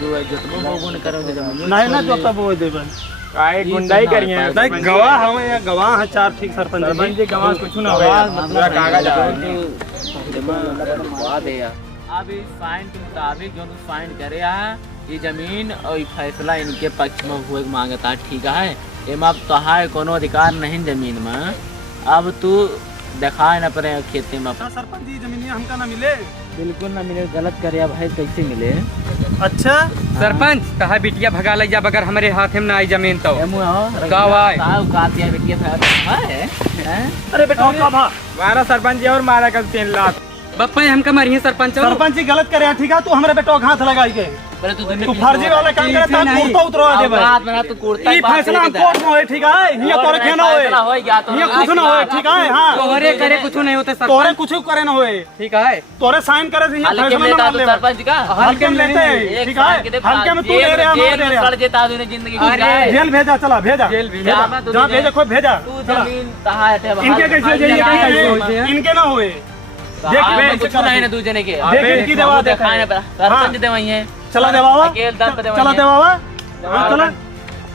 जो जतबो बोबो न करो जमीन नहीं ना जोता बोए देबन काहे गुंडाई करिए नहीं गवाह हमें या गवाह है चार ठीक सरपंच जी गवाह कुछ ना होगा पूरा कागज आ दे यार अब इस फाइन के मुताबिक जो तू फाइन करे है ये जमीन और फैसला इनके पक्ष में हुए मांगता ठीक है एम अब कहा कोनो अधिकार नहीं जमीन में अब तू दिखाए न पड़े खेती में सरपंच जी जमीन हमका ना मिले बिल्कुल ना मिले गलत करे भाई कैसे मिले अच्छा सरपंच कहा बिटिया भगा ले जा बगर हमारे हाथ में ना आई जमीन तो अरे बेटा मारा सरपंच जी और मारा कल 3 लाख बप्पा हमका मारिए सरपंच जी गलत करे ठीक है तू हमारे बेटा हाथ लगाई के तू फर्जी वाला काम करे ता कुर्ता उतरवा दे बात बना तू कुर्ता ई फैसला कोर्ट में होए ठीक है हिया तोरे के ना होए हिया कुछ ना होए ठीक है हां तोरे करे कुछ नहीं होते सरपंच तोरे कुछ करे ना होए ठीक है तोरे साइन करे से हिया फैसला ना ले सरपंच का हल्के में लेते ठीक है हल्के में तू दे रहे हम दे रहे सड़ जेता तूने जिंदगी गुजारी जेल भेजा चला भेजा जेल जहां भेजा कोई भेजा तू जमीन कहां है इनके कैसे जाइए इनके ना होए देख कुछ नहीं ना दूसरे के देख की दवा दे खाने पर सरपंच दे वही है चला दे बाबा अकेले दर पे चला दे बाबा हां चला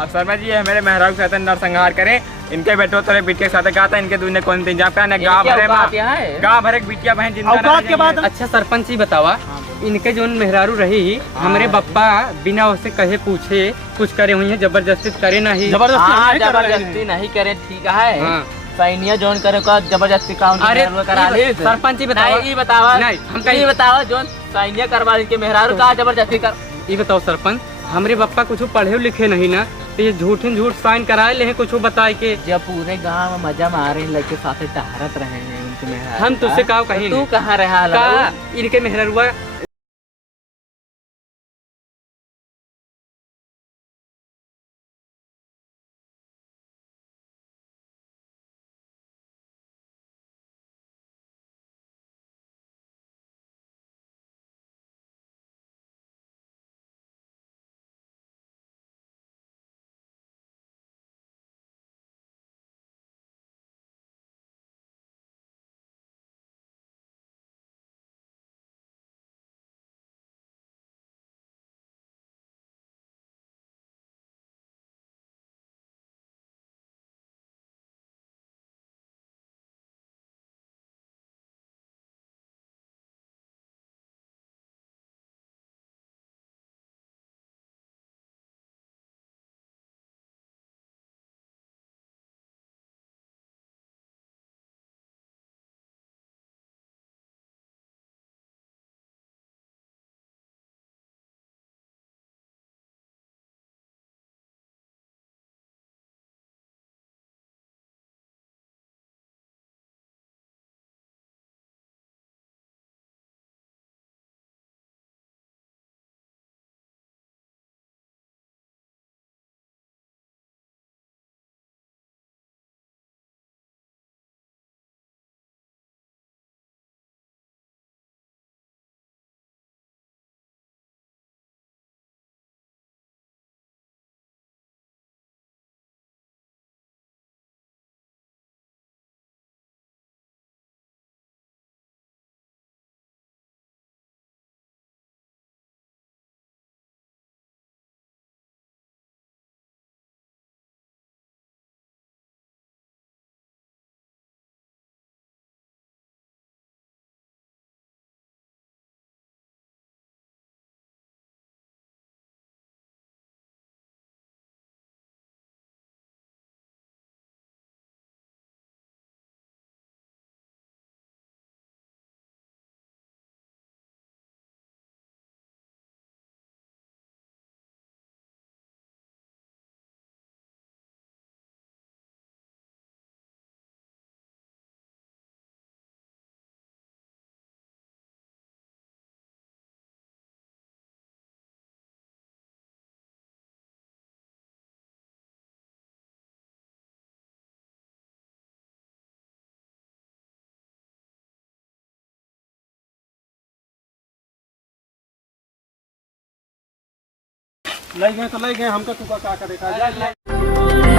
अब सरपंच जी मेरे मेहराब के साथ नरसंहार करे इनके बेटो तोरे बिटिया के साथ कहा था इनके दूने कौन इंतजाम करना गांव भरे गांव भरे बिटिया बहन जिंदा के बाद अच्छा सरपंच जी बतावा इनके जो मेहरारू रही हमारे बप्पा बिना उससे कहे पूछे कुछ करे हुई है जबरदस्ती करे नहीं जबरदस्ती नहीं करे ठीक है सैनिया जोन करे का जबरदस्ती काम करा ले सरपंच जी बताओ ये बतावा नहीं हम ये बतावा जोन सैनिया करवा के मेहरारू का जबरदस्ती कर ये बताओ सरपंच हमारे बप्पा कुछ पढ़े लिखे नहीं ना तो ये झूठ साइन कराए ले कुछ बताए के जब पूरे गांव में मजा मारे लड़के साथ टहरत रहे हैं उनके मेहरारू हम तुझसे कहा कहीं तू कहाँ रहा इनके मेहरारुआ ले गए तो ले गए हमका तू का करेगा